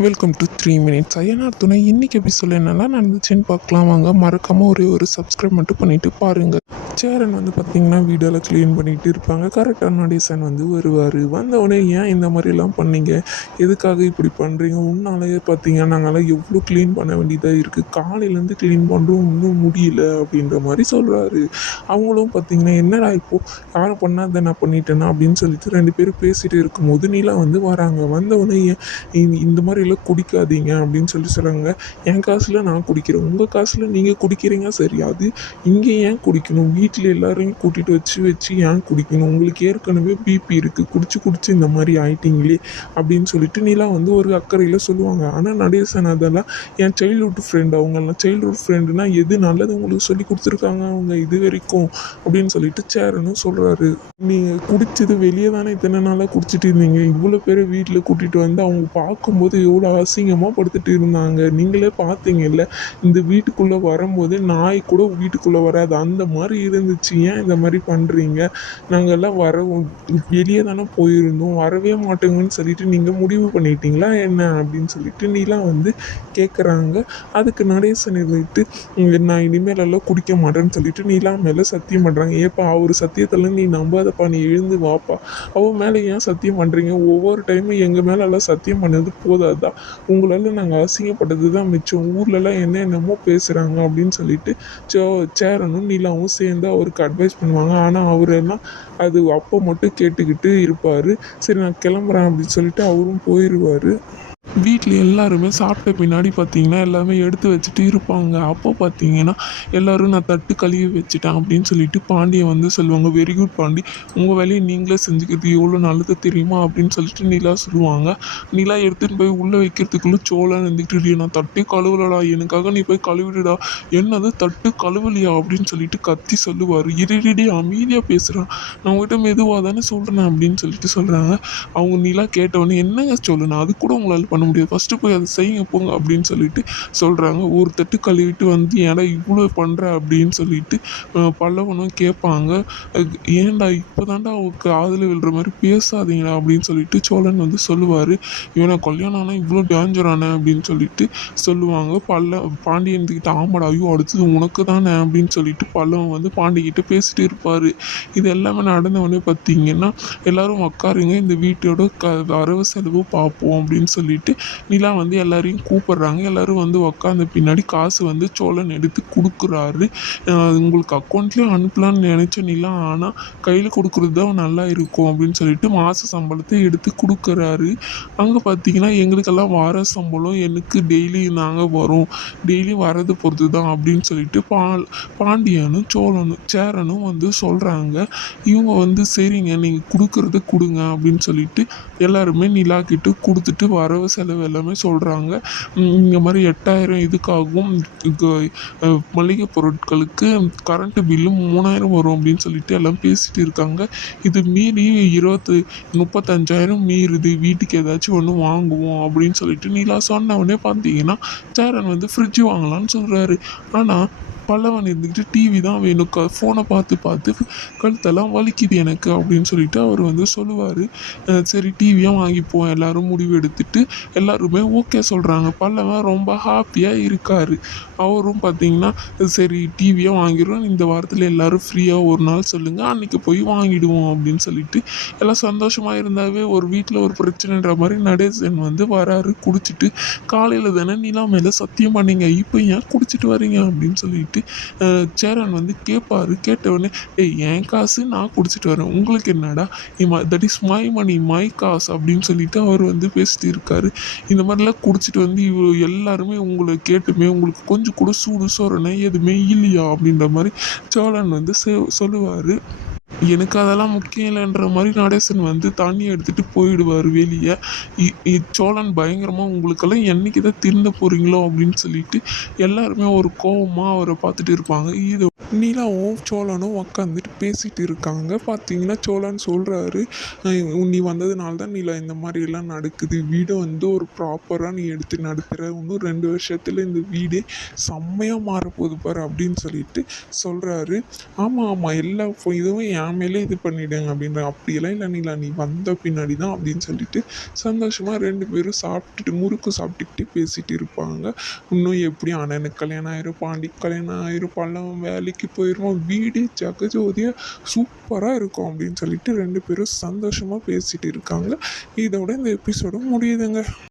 Welcome to 3 minutes. Ayyanar துணை இன்னைக்கு எபிசோட என்னெல்லாம் நடந்துச்சுன்னு பார்க்கலாம் வாங்க. மறக்காமல் ஒரு சப்ஸ்கிரைப் மட்டும் பண்ணிவிட்டு பாருங்கள். சேரன் பார்த்தீங்கன்னா வீடெல்லாம் க்ளீன் பண்ணிகிட்டு இருப்பாங்க. கரெக்டாக நடேசன் வருவார். வந்தவுடனே ஏன் இந்த மாதிரிலாம் பண்ணீங்க, எதுக்காக இப்படி பண்ணுறீங்க, உன்னாலேயே பார்த்தீங்கன்னா நாங்கள்லாம் எவ்வளோ க்ளீன் பண்ண வேண்டியதாக இருக்குது, காலையிலேருந்து க்ளீன் பண்ணுறோம் இன்னும் முடியல அப்படின்ற மாதிரி சொல்கிறாரு. அவங்களும் பார்த்தீங்கன்னா என்னடா இப்போது யாரும் பண்ணாத நான் பண்ணிட்டேன்னா அப்படின்னு சொல்லிட்டு 2 பேரும் பேசிகிட்டு இருக்கும்போது நீலா வராங்க. வந்தவுடனே இந்த மாதிரிலாம் குடிக்காதீங்க அப்படின்னு சொல்கிறாங்க. என் காசில் நான் குடிக்கிறேன், உங்கள் காசில் நீங்கள் குடிக்கிறீங்க, சரி அது இங்கே ஏன் குடிக்கணும், வீட்டில் எல்லாரையும் கூட்டிகிட்டு வச்சு ஏன் குடிக்கணும், உங்களுக்கு ஏற்கனவே பிபி இருக்குது, குடிச்சு இந்த மாதிரி ஆயிட்டீங்களே அப்படின்னு சொல்லிட்டு நீலா ஒரு அக்கறையில் சொல்லுவாங்க. ஆனால் நடேசன் அதெல்லாம் என் சைல்ட்ஹுட் ஃப்ரெண்ட், அவங்கெல்லாம் சைல்ட்ஹுட் ஃப்ரெண்டுனா எது நல்லது உங்களுக்கு சொல்லி கொடுத்துருக்காங்க அவங்க இது வரைக்கும் அப்படின்னு சொல்லிட்டு சேரனும் சொல்கிறாரு. நீங்கள் குடிச்சது வெளியே தானே இத்தனை நாளாக குடிச்சிட்டு இருந்தீங்க, இவ்வளோ பேர் வீட்டில் கூட்டிகிட்டு அவங்க பார்க்கும்போது எவ்வளோ அசிங்கமாக படுத்துட்டு இருந்தாங்க, நீங்களே பார்த்தீங்கல்ல, இந்த வீட்டுக்குள்ளே வரும்போது நாய் கூட வீட்டுக்குள்ளே வராது அந்த மாதிரி இருந்துச்சு, ஏன் இந்த மாதிரி பண்ணுறீங்க, நாங்கள்லாம் வெளியே தானே போயிருந்தோம், வரவே மாட்டோங்கன்னு சொல்லிட்டு நீங்கள் முடிவு பண்ணிட்டீங்களா என்ன அப்படின்னு சொல்லிட்டு நீலாம் கேட்குறாங்க. அதுக்கு நடேசன் இருந்துட்டு நான் இனிமேலெல்லாம் குடிக்க மாட்டேன்னு சொல்லிட்டு நீலா மேலே சத்தியம் பண்ணுறாங்க. ஏப்பா அவர் சத்தியத்தில் நீ நம்பாதப்பா, நீ எழுந்து வாப்பா, அவன் மேலே ஏன் சத்தியம் பண்ணுறீங்க, ஒவ்வொரு டைமும் எங்கள் மேலெல்லாம் சத்தியம் பண்ணது போதாதான், உங்களால் நாங்கள் அசிங்கப்பட்டது தான் மிச்சம், ஊர்லலாம் என்னென்னமோ பேசுகிறாங்க அப்படின்னு சொல்லிட்டு சேரனும் நீலாவும் சேர்ந்து அவருக்கு அட்வைஸ் பண்ணுவாங்க. ஆனால் அவரெல்லாம் அது அப்போ மட்டும் கேட்டுக்கிட்டு இருப்பார். சரி நான் கிளம்புறேன் அப்படின்னு சொல்லிட்டு அவரும் போயிடுவார். வீட்டில் எல்லாருமே சாப்பிட்ட பின்னாடி பார்த்தீங்கன்னா எல்லாமே எடுத்து வச்சுட்டு இருப்பாங்க. அப்போ பார்த்தீங்கன்னா எல்லோரும் நான் தட்டு கழுவி வச்சுட்டேன் அப்படின்னு சொல்லிட்டு பாண்டியை சொல்லுவாங்க. வெரி குட் பாண்டி, உங்கள் வேலையை நீங்களே செஞ்சுக்கிறது எவ்வளோ நல்லது தெரியுமா அப்படின்னு சொல்லிட்டு நிலா சொல்லுவாங்க. நிலா எடுத்துகிட்டு போய் உள்ளே வைக்கிறதுக்குள்ளே சோழன் இருந்துக்கிட்டு நான் தட்டே கழுவலடா, எனக்காக நீ போய் கழுவிடுடா, என்னது தட்டு கழுவலையா அப்படின்னு சொல்லிட்டு கத்தி சொல்லுவார். இறுதி அமைதியாக பேசுகிறான், நான் உங்கள்கிட்ட மெதுவாக தானே சொல்கிறேன் அப்படின்னு சொல்லிட்டு சொல்கிறாங்க. அவங்க நிலா கேட்டவொடனே என்னங்க சொல்லணும், அது கூட உங்களால் பண்ண முடியாது, ஃபஸ்ட்டு போய் அதை செய்யுங்க போங்க அப்படின்னு சொல்லிட்டு சொல்கிறாங்க. ஒரு தட்டு கழுவிட்டு ஏன்டா இவ்வளோ பண்ணுற அப்படின்னு சொல்லிட்டு பல்லவனும் கேட்பாங்க. ஏன்டா இப்போ தாண்டா அவருக்கு காதில் விழுற மாதிரி பேசாதீங்களா அப்படின்னு சொல்லிட்டு சோழன் சொல்லுவார். இவனை கல்யாணம் ஆனால் இவ்வளோ டேஞ்சரானே அப்படின்னு சொல்லிட்டு சொல்லுவாங்க. பாண்டியன்கிட்ட ஆமாடா, ஐயோ அடுத்தது உனக்கு தானே அப்படின்னு சொல்லிட்டு பல்லவன் பாண்டிகிட்ட பேசிட்டு இருப்பார். இது எல்லாமே நடந்தவொடனே பார்த்தீங்கன்னா எல்லோரும் உட்காருங்க, இந்த வீட்டோட வரவு செலவு பார்ப்போம் அப்படின்னு சொல்லிட்டு நிலா எல்லாரையும் கூப்பிடுறாங்க. எல்லோரும் உட்காந்த பின்னாடி காசு சோழன் எடுத்து கொடுக்குறாரு. உங்களுக்கு அக்கௌண்ட்லேயும் அனுப்பலான்னு நினச்ச நிலா, ஆனால் கையில் கொடுக்குறது தான் நல்லா இருக்கும் அப்படின்னு சொல்லிட்டு மாத சம்பளத்தை எடுத்து கொடுக்குறாரு. அங்கே பார்த்தீங்கன்னா எங்களுக்கெல்லாம் வார சம்பளம் எனக்கு டெய்லி நாங்கள் வரும், டெய்லி வரது பொறுத்து தான் அப்படின்னு சொல்லிட்டு பாண்டியனும் சேரனும் சொல்கிறாங்க. இவங்க சரிங்க நீங்கள் கொடுக்குறத கொடுங்க அப்படின்னு சொல்லிட்டு எல்லாருமே நிலா கிட்ட கொடுத்துட்டு வரவு செலவு எல்லாமே சொல்கிறாங்க. இந்த மாதிரி 8000 இதுக்காகும், மளிகை பொருட்களுக்கு கரண்ட்டு பில்லு 3000 வரும் அப்படின்னு சொல்லிட்டு எல்லாம் பேசிட்டு இருக்காங்க. இது மீறி 35,000 மீறுது, வீட்டுக்கு ஏதாச்சும் ஒன்று வாங்குவோம் அப்படின்னு சொல்லிட்டு நிலா சொன்னவொடனே பார்த்தீங்கன்னா சேரன் ஃப்ரிட்ஜ் வாங்கலான்னு சொல்கிறாரு. ஆனால் பல்லவன் இருந்துக்கிட்டு டிவி தான் வேணும், ஃபோனை பார்த்து கழுத்தெல்லாம் வலிக்குது எனக்கு அப்படின்னு சொல்லிட்டு அவர் சொல்லுவார். சரி டிவியாக வாங்கிப்போம் எல்லோரும் முடிவு எடுத்துட்டு எல்லாருமே ஓகே சொல்கிறாங்க. பல்லவன் ரொம்ப ஹாப்பியாக இருக்கார். அவரும் பார்த்தீங்கன்னா சரி டிவியாக வாங்கிடுவோம், இந்த வாரத்தில் எல்லோரும் ஃப்ரீயாக ஒரு நாள் சொல்லுங்கள், அன்றைக்கி போய் வாங்கிடுவோம் அப்படின்னு சொல்லிட்டு எல்லாம் சந்தோஷமாக இருந்தாவே ஒரு வீட்டில் ஒரு பிரச்சனைன்ற மாதிரி நடேசன் வராரு. குடிச்சிட்டு காலையில் தானே நிலா மேலே சத்தியம் பண்ணிங்க, இப்போ ஏன் குடிச்சிட்டு வரீங்க அப்படின்னு சொல்லிட்டு சேரன் கேட்பாரு. கேட்டவுடனே என் காசு நான் குடிச்சிட்டு வரேன், உங்களுக்கு என்னடா, that is my money my காசு அப்படின்னு சொல்லிட்டு அவர் பேசிட்டு இருக்காரு. இந்த மாதிரிலாம் குடிச்சிட்டு எல்லாருமே உங்களை கேட்டுமே உங்களுக்கு கொஞ்சம் கூட சூடு சோறனை எதுவுமே இல்லையா அப்படின்ற மாதிரி சோழன் சொல்லுவார். எனக்கு அதெல்லாம் முக்கியம் இல்லைன்ற மாதிரி நடேசன் தண்ணி எடுத்துகிட்டு போயிடுவார் வெளியே. சோழன் பயங்கரமாக உங்களுக்கெல்லாம் என்றைக்கு தான் திருந்த போகிறீங்களோ அப்படின்னு சொல்லிட்டு எல்லாருமே ஒரு கோபமாக அவரை பார்த்துட்டு இருப்பாங்க. இது நிலாவும் சோழனும் உக்காந்துட்டு பேசிகிட்டு இருக்காங்க. பார்த்தீங்கன்னா சோழன் சொல்கிறாரு, நீ வந்ததுனால தான் நிலா இந்த மாதிரிலாம் நடக்குது, வீடை ஒரு ப்ராப்பராக நீ எடுத்து நடத்துகிற, இன்னும் 2 வருஷத்தில் இந்த வீடே செம்மையாக மாறப்போகுது பாரு அப்படின்னு சொல்லிட்டு சொல்கிறாரு. ஆமாம் எல்லா இதுவும் என் பேசாமலே இது பண்ணிடுங்க அப்படின்றாங்க. அப்படியெல்லாம் இல்லை நிலா, நீ வந்த பின்னாடி தான் அப்படின்னு சொல்லிட்டு சந்தோஷமாக 2 பேரும் சாப்பிட்டுட்டு முறுக்கு சாப்பிட்டுக்கிட்டே பேசிட்டு இருப்பாங்க. இன்னும் எப்படி அண்ணனுக்கு கல்யாணம் ஆயிரும், பாண்டிக்கு கல்யாணம் ஆயிரும், பல்லவன் வேலைக்கு போயிடுவான், வீடு ஜகஜோதியாக சூப்பராக இருக்கும் அப்படின்னு சொல்லிட்டு 2 பேரும் சந்தோஷமாக பேசிட்டு இருக்காங்க. இதோட இந்த எபிசோடும் முடியுதுங்க.